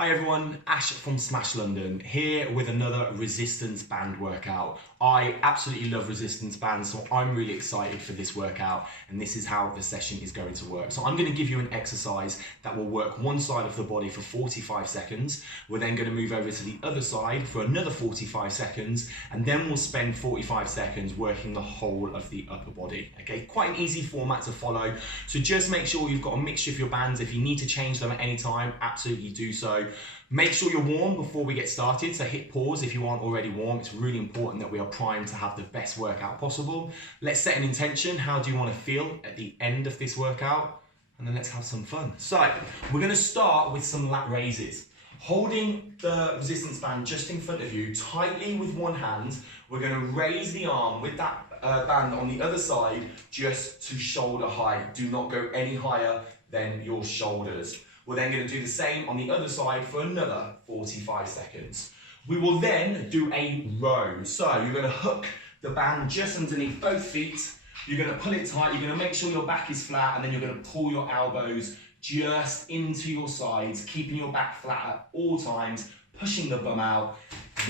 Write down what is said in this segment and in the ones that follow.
Hi everyone, Ash from Smash London here with another resistance band workout. I absolutely love resistance bands, so I'm really excited for this workout, and this is how the session is going to work. So I'm going to give you an exercise that will work one side of the body for 45 seconds. We're then going to move over to the other side for another 45 seconds, and then we'll spend 45 seconds working the whole of the upper body. Okay, quite an easy format to follow. So just make sure you've got a mixture of your bands. If you need to change them at any time, absolutely do so. Make sure you're warm before we get started, so hit pause if you aren't already warm. It's really important that we are primed to have the best workout possible. Let's set an intention. How do you want to feel at the end of this workout? And then let's have some fun. So we're going to start with some lat raises. Holding the resistance band just in front of you tightly with one hand, we're going to raise the arm with that band on the other side just to shoulder height. Do not go any higher than your shoulders. We're then going to do the same on the other side for another 45 seconds. We will then do a row. So you're going to hook the band just underneath both feet. You're going to pull it tight. You're going to make sure your back is flat, and then you're going to pull your elbows just into your sides, keeping your back flat at all times, pushing the bum out,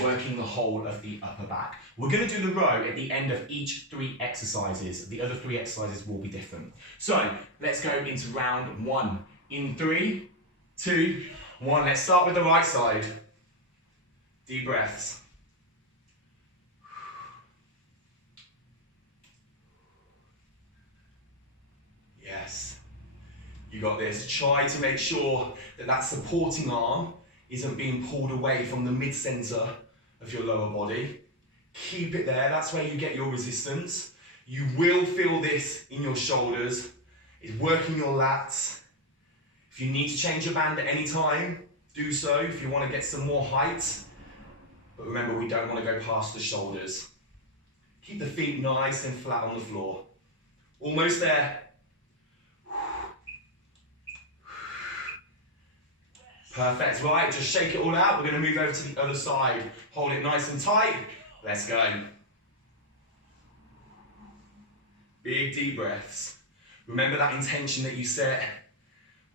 working the whole of the upper back. We're going to do the row at the end of each 3 exercises. The other 3 exercises will be different. So let's go into round 1. In 3, 2, 1. Let's start with the right side. Deep breaths. Yes. You got this. Try to make sure that that supporting arm isn't being pulled away from the mid-center of your lower body. Keep it there. That's where you get your resistance. You will feel this in your shoulders. It's working your lats. If you need to change your band at any time, do so if you want to get some more height. But remember, we don't want to go past the shoulders. Keep the feet nice and flat on the floor. Almost there. Perfect, right, just shake it all out. We're going to move over to the other side. Hold it nice and tight. Let's go. Big deep breaths. Remember that intention that you set.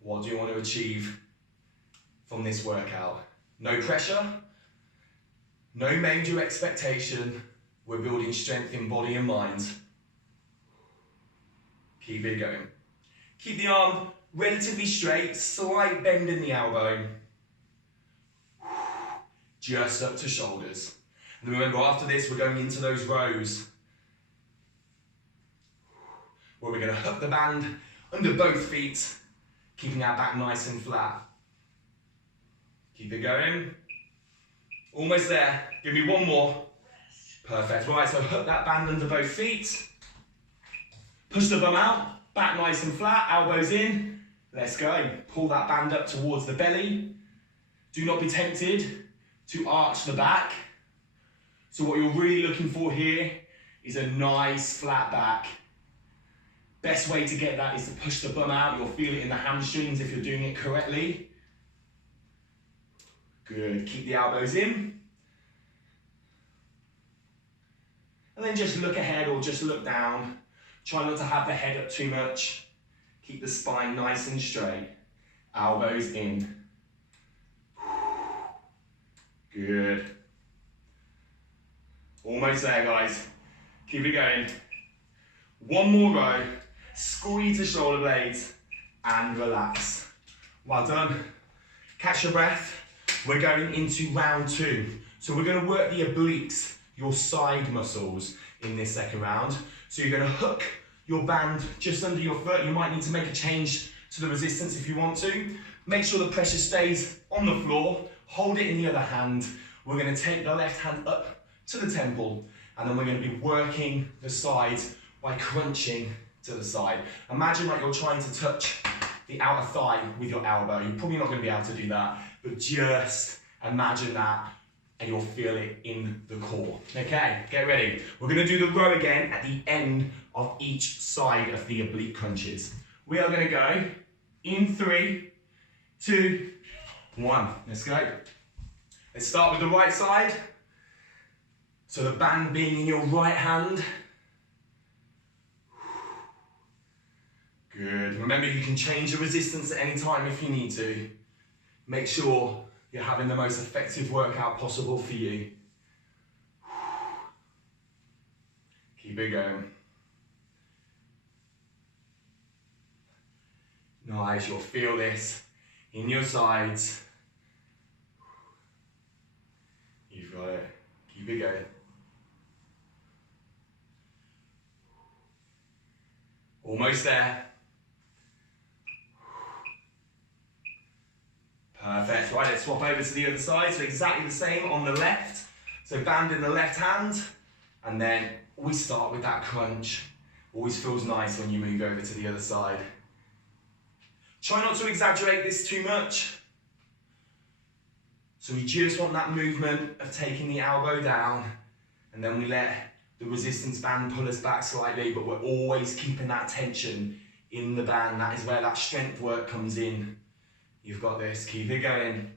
What do you want to achieve from this workout? No pressure, no major expectation. We're building strength in body and mind. Keep it going. Keep the arm relatively straight, slight bend in the elbow. Just up to shoulders. And remember, after this, we're going into those rows where we're going to hook the band under both feet, keeping our back nice and flat. Keep it going. Almost there. Give me one more. Perfect. Right, so hook that band under both feet. Push the bum out. Back nice and flat. Elbows in. Let's go. Pull that band up towards the belly. Do not be tempted to arch the back. So what you're really looking for here is a nice flat back. Best way to get that is to push the bum out. You'll feel it in the hamstrings if you're doing it correctly. Good. Keep the elbows in. And then just look ahead or just look down. Try not to have the head up too much. Keep the spine nice and straight. Elbows in. Good. Almost there, guys. Keep it going. One more row. Squeeze the shoulder blades and relax. Well done. Catch your breath. We're going into round 2. So we're going to work the obliques, your side muscles, in this second round. So you're going to hook your band just under your foot. You might need to make a change to the resistance if you want to. Make sure the pressure stays on the floor. Hold it in the other hand. We're going to take the left hand up to the temple, and then we're going to be working the sides by crunching to the side. Imagine like you're trying to touch the outer thigh with your elbow. You're probably not going to be able to do that, but just imagine that and you'll feel it in the core. Okay, get ready. We're going to do the row again at the end of each side of the oblique crunches. We are going to go in 3, 2, 1. Let's go. Let's start with the right side. So the band being in your right hand. Good. Remember, you can change the resistance at any time if you need to. Make sure you're having the most effective workout possible for you. Keep it going. Nice, you'll feel this in your sides. You've got it. Keep it going. Almost there. Perfect. Right, let's swap over to the other side. So exactly the same on the left. So band in the left hand, and then we start with that crunch. Always feels nice when you move over to the other side. Try not to exaggerate this too much. So we just want that movement of taking the elbow down, and then we let the resistance band pull us back slightly, but we're always keeping that tension in the band. That is where that strength work comes in. You've got this, keep it going.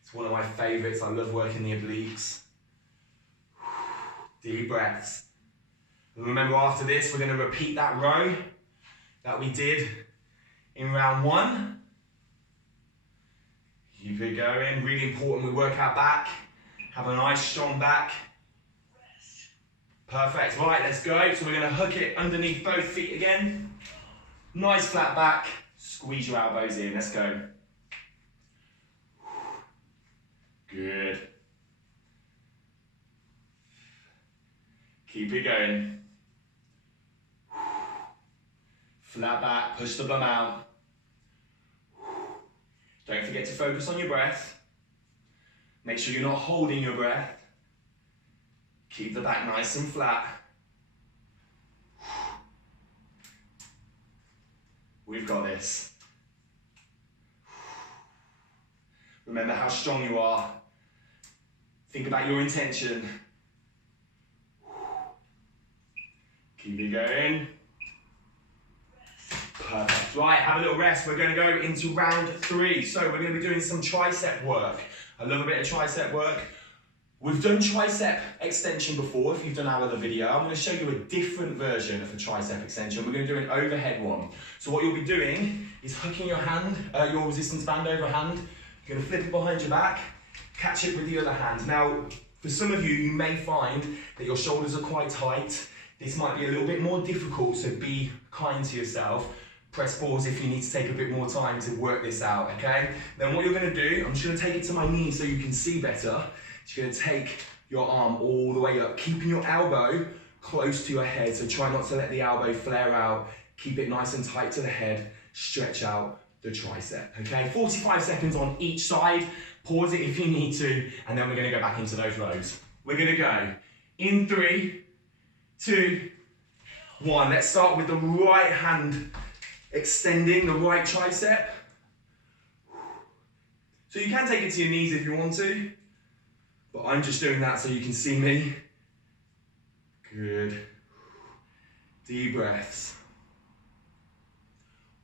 It's one of my favorites. I love working the obliques. Deep breaths. And remember, after this, we're going to repeat that row that we did in round 1. Keep it going. Really important we work our back. Have a nice strong back. Perfect. Right, let's go. So we're going to hook it underneath both feet again. Nice flat back. Squeeze your elbows in. Let's go. Good. Keep it going. Flat back, push the bum out. Don't forget to focus on your breath. Make sure you're not holding your breath. Keep the back nice and flat. We've got this. Remember how strong you are. Think about your intention. Keep it going. Perfect. Right, have a little rest. We're going to go into round 3. So we're going to be doing some tricep work. I love a bit of tricep work. We've done tricep extension before, if you've done our other video. I'm going to show you a different version of a tricep extension. We're going to do an overhead one. So what you'll be doing is hooking your hand, your resistance band overhand. You're going to flip it behind your back, catch it with the other hand. Now, for some of you, you may find that your shoulders are quite tight. This might be a little bit more difficult, so be kind to yourself. Press pause if you need to take a bit more time to work this out, okay? Then what you're going to do, I'm just going to take it to my knee so you can see better. You're going to take your arm all the way up, keeping your elbow close to your head. So try not to let the elbow flare out. Keep it nice and tight to the head. Stretch out the tricep, okay? 45 seconds on each side. Pause it if you need to, and then we're going to go back into those rows. We're going to go in 3, 2, 1. Let's start with the right hand extending the right tricep. So you can take it to your knees if you want to, but I'm just doing that so you can see me. Good. Deep breaths.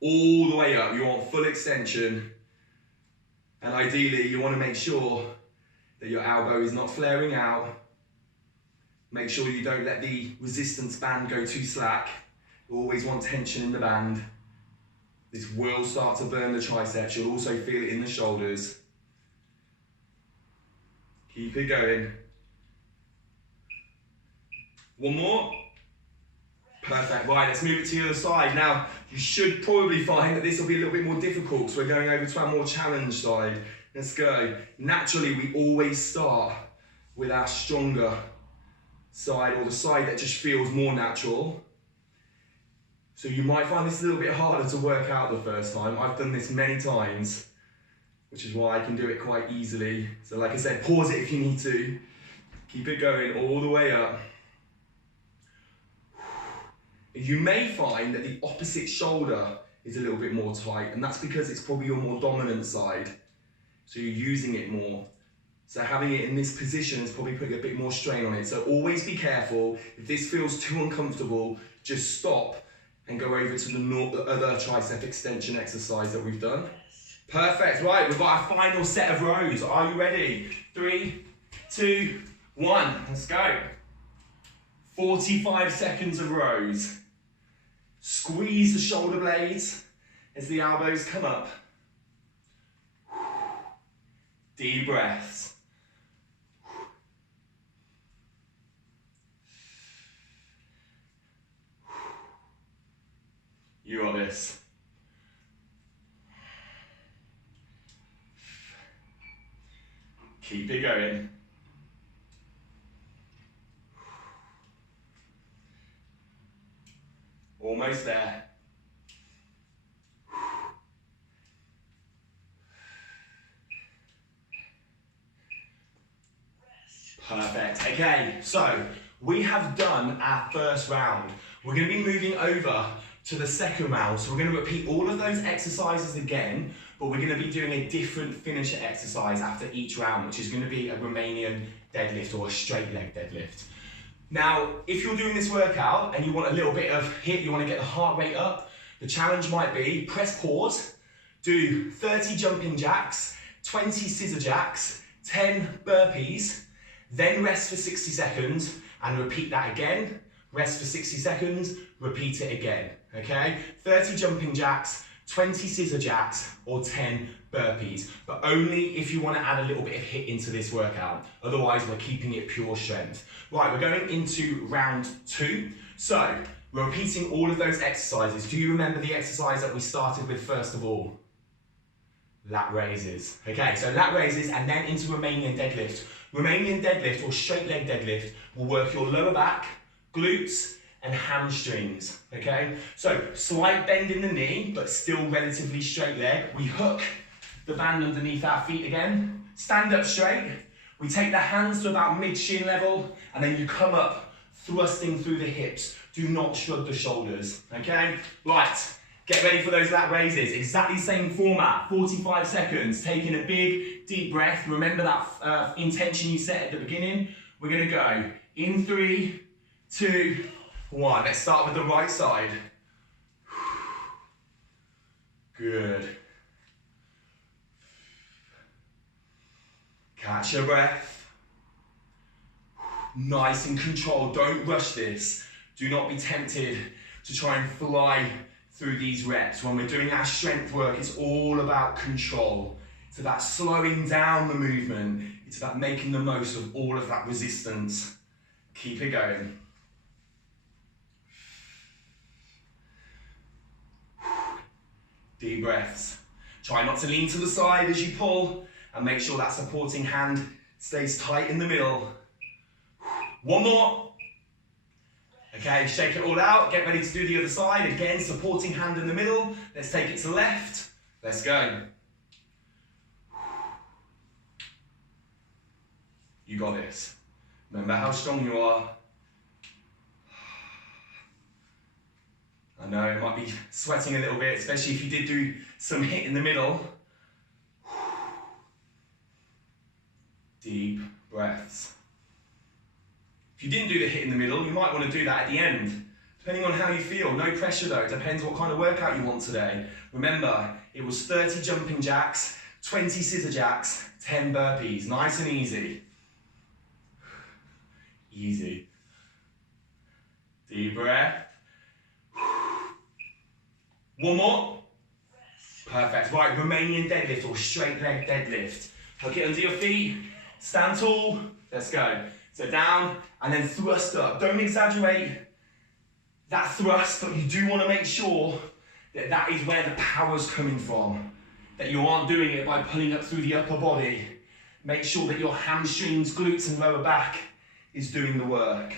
All the way up, you want full extension. And ideally, you want to make sure that your elbow is not flaring out. Make sure you don't let the resistance band go too slack. You always want tension in the band. This will start to burn the triceps. You'll also feel it in the shoulders. Keep it going. One more. Perfect. Right, let's move it to the other side. Now, you should probably find that this will be a little bit more difficult, so we're going over to our more challenge side. Let's go. Naturally, we always start with our stronger side, or the side that just feels more natural. So you might find this a little bit harder to work out the first time. I've done this many times, which is why I can do it quite easily. So like I said, pause it if you need to. Keep it going all the way up. You may find that the opposite shoulder is a little bit more tight, and that's because it's probably your more dominant side. So you're using it more. So having it in this position is probably putting a bit more strain on it. So always be careful. If this feels too uncomfortable, just stop and go over to the other tricep extension exercise that we've done. Perfect, right, we've got our final set of rows. Are you ready? 3, 2, 1, let's go. 45 seconds of rows. Squeeze the shoulder blades as the elbows come up. Deep breaths. You got this. Keep it going. Almost there. Perfect. Okay, so we have done our first round. We're going to be moving over to the second round. So we're going to repeat all of those exercises again, but we're going to be doing a different finisher exercise after each round, which is going to be a Romanian deadlift or a straight leg deadlift. Now, if you're doing this workout and you want a little bit of hit, you want to get the heart rate up, the challenge might be press pause, do 30 jumping jacks, 20 scissor jacks, 10 burpees, then rest for 60 seconds and repeat that again. Rest for 60 seconds, repeat it again, okay? 30 jumping jacks, 20 scissor jacks, or 10 burpees, but only if you want to add a little bit of hit into this workout. Otherwise, we're keeping it pure strength. Right, we're going into round 2. So, we're repeating all of those exercises. Do you remember the exercise that we started with first of all? Lat raises. Okay, so lat raises and then into Romanian deadlift. Romanian deadlift or straight leg deadlift will work your lower back, glutes, and hamstrings, okay? So slight bend in the knee, but still relatively straight leg. We hook the band underneath our feet again, stand up straight. We take the hands to about mid-shin level, and then you come up, thrusting through the hips. Do not shrug the shoulders, okay? Right, get ready for those lat raises. Exactly same format, 45 seconds, taking a big, deep breath. Remember that intention you set at the beginning. We're gonna go in 3, 2, 1. Let's start with the right side. Good. Catch your breath. Nice and controlled. Don't rush this. Do not be tempted to try and fly through these reps. When we're doing our strength work, it's all about control. It's about slowing down the movement. It's about making the most of all of that resistance. Keep it going. Deep breaths. Try not to lean to the side as you pull, and make sure that supporting hand stays tight in the middle. One more. Okay, shake it all out. Get ready to do the other side. Again, supporting hand in the middle. Let's take it to left. Let's go. You got this. Remember how strong you are. I know it might be sweating a little bit, especially if you did do some hit in the middle. Deep breaths. If you didn't do the hit in the middle, you might want to do that at the end, depending on how you feel. No pressure though, depends what kind of workout you want today. Remember, it was 30 jumping jacks, 20 scissor jacks, 10 burpees. Nice and easy. Easy. Deep breath. One more. Perfect. Right, Romanian deadlift or straight leg deadlift. Hook it under your feet. Stand tall. Let's go. So down and then thrust up. Don't exaggerate that thrust, but you do want to make sure that that is where the power's coming from. That you aren't doing it by pulling up through the upper body. Make sure that your hamstrings, glutes and lower back is doing the work.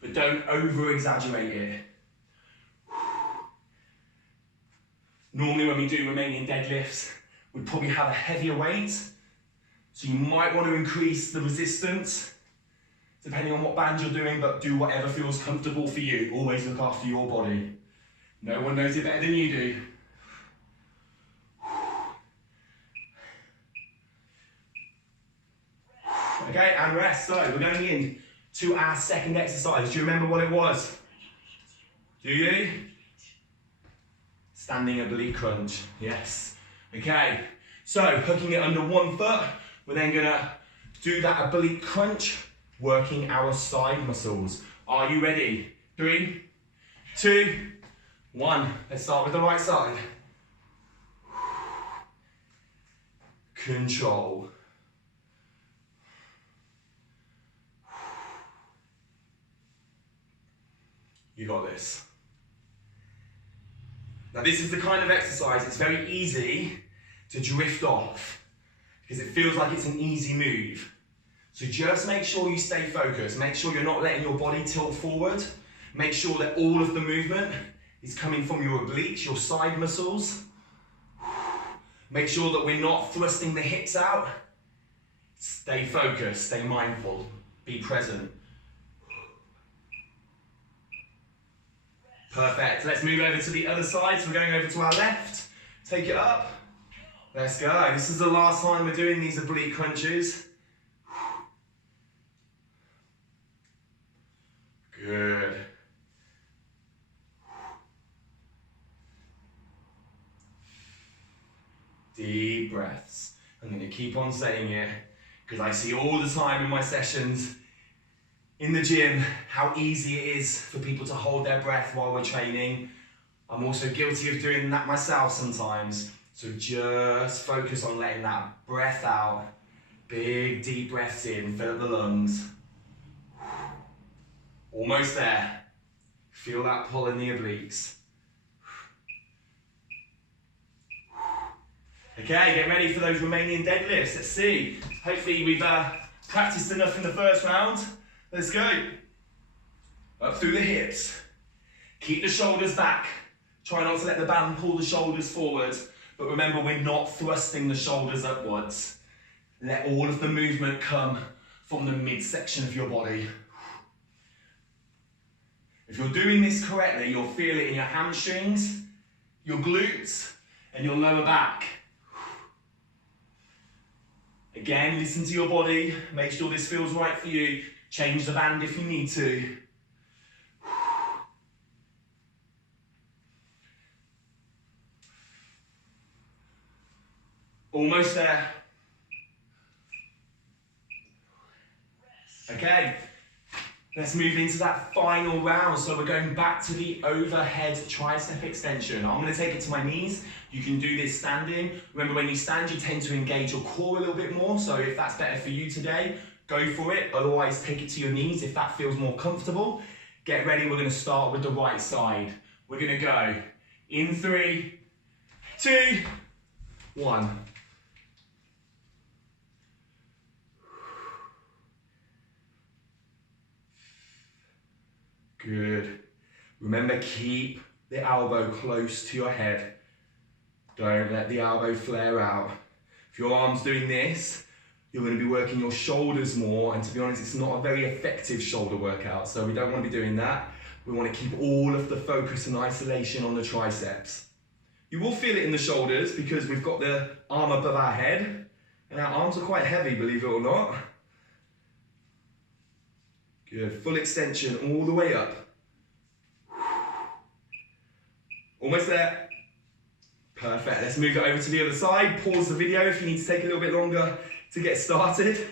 But don't over exaggerate it. Normally when we do Romanian deadlifts, we'd probably have a heavier weight. So you might want to increase the resistance, depending on what band you're doing, but do whatever feels comfortable for you. Always look after your body. No one knows it better than you do. Okay, and rest. So we're going in to our second exercise. Do you remember what it was? Do you? Standing oblique crunch. Yes. Okay, so hooking it under one foot, we're then gonna do that oblique crunch, working our side muscles. Are you ready? 3, 2, 1. Let's start with the right side. Control. You got this. Now this is the kind of exercise, it's very easy to drift off because it feels like it's an easy move. So just make sure you stay focused. Make sure you're not letting your body tilt forward. Make sure that all of the movement is coming from your obliques, your side muscles. Make sure that we're not thrusting the hips out. Stay focused, stay mindful, be present. Perfect, let's move over to the other side. So we're going over to our left. Take it up. Let's go. This is the last time we're doing these oblique crunches. Good. Deep breaths. I'm going to keep on saying it because I see all the time in my sessions in the gym how easy it is for people to hold their breath while we're training. I'm also guilty of doing that myself sometimes. So just focus on letting that breath out. Big deep breaths in, fill up the lungs. Almost there. Feel that pull in the obliques. Okay, get ready for those Romanian deadlifts. Let's see. Hopefully we've practiced enough in the first round. Let's go. Up through the hips. Keep the shoulders back. Try not to let the band pull the shoulders forward. But remember, we're not thrusting the shoulders upwards. Let all of the movement come from the midsection of your body. If you're doing this correctly, you'll feel it in your hamstrings, your glutes, and your lower back. Again, listen to your body. Make sure this feels right for you. Change the band if you need to. Almost there. Okay, let's move into that final round. So we're going back to the overhead tricep extension. I'm going to take it to my knees. You can do this standing. Remember, when you stand, you tend to engage your core a little bit more. So if that's better for you today, go for it. Otherwise, take it to your knees if that feels more comfortable. Get ready. We're going to start with the right side. We're going to go in 3, 2, 1. Good. Remember, keep the elbow close to your head. Don't let the elbow flare out. If your arm's doing this, you're going to be working your shoulders more, and to be honest, it's not a very effective shoulder workout, so we don't want to be doing that. We want to keep all of the focus and isolation on the triceps. You will feel it in the shoulders because we've got the arm above our head, and our arms are quite heavy, believe it or not. Good, full extension all the way up. Almost there. Perfect, let's move it over to the other side. Pause the video if you need to take a little bit longer to get started.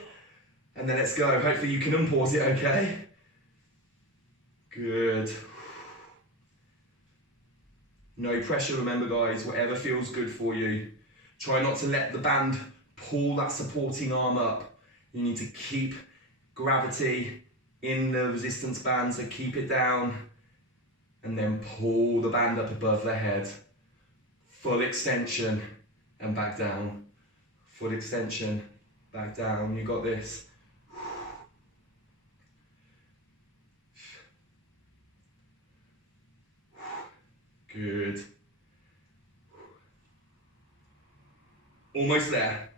And then let's go. Hopefully you can unpause it, okay? Good. No pressure, remember guys, whatever feels good for you. Try not to let the band pull that supporting arm up. You need to keep gravity in the resistance band, so keep it down and then pull the band up above the head. Full extension and back down. Full extension, back down. You got this. Good. Almost there.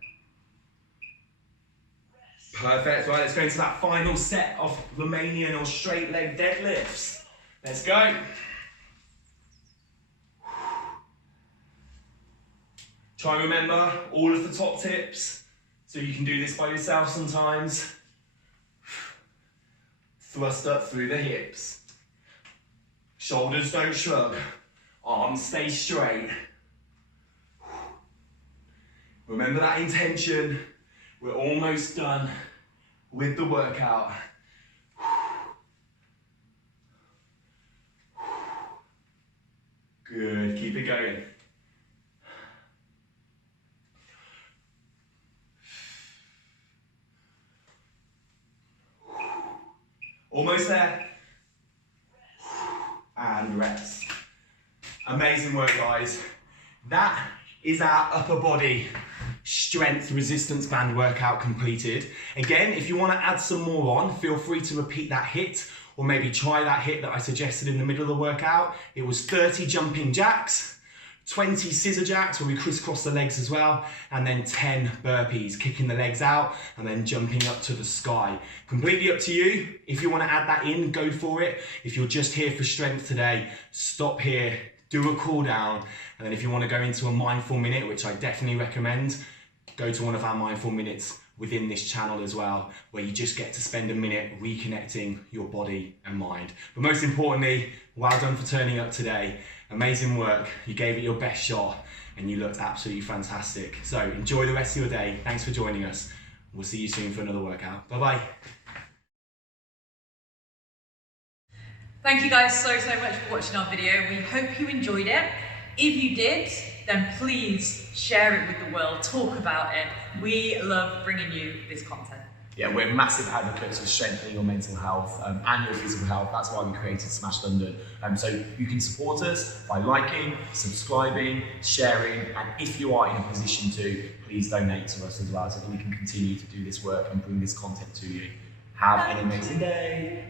Perfect. Right, let's go into that final set of Romanian or straight leg deadlifts. Let's go. Try and remember all of the top tips, so you can do this by yourself sometimes. Thrust up through the hips. Shoulders don't shrug. Arms stay straight. Remember that intention. We're almost done with the workout. Good, keep it going. Almost there. and rest. Amazing work, guys. That is our upper body strength resistance band workout completed. Again, if you want to add some more on, feel free to repeat that hit, or maybe try that hit that I suggested in the middle of the workout. It was 30 jumping jacks, 20 scissor jacks where we crisscross the legs as well, and then 10 burpees, kicking the legs out and then jumping up to the sky. Completely up to you. If you want to add that in, go for it. If you're just here for strength today, stop here, do a cool down, and then if you want to go into a mindful minute, which I definitely recommend, go to one of our mindful minutes within this channel as well, where you just get to spend a minute reconnecting your body and mind. But most importantly, well done for turning up today. Amazing work. You gave it your best shot and you looked absolutely fantastic. So enjoy the rest of your day. Thanks for joining us. We'll see you soon for another workout. Bye-bye. Thank you guys so much for watching our video. We hope you enjoyed it. If you did, then please share it with the world, talk about it. We love bringing you this content. Yeah, we're massive advocates of strengthening your mental health and your physical health. That's why we created Smash London. So you can support us by liking, subscribing, sharing, and if you are in a position to, please donate to us as well so that we can continue to do this work and bring this content to you. Have an amazing day.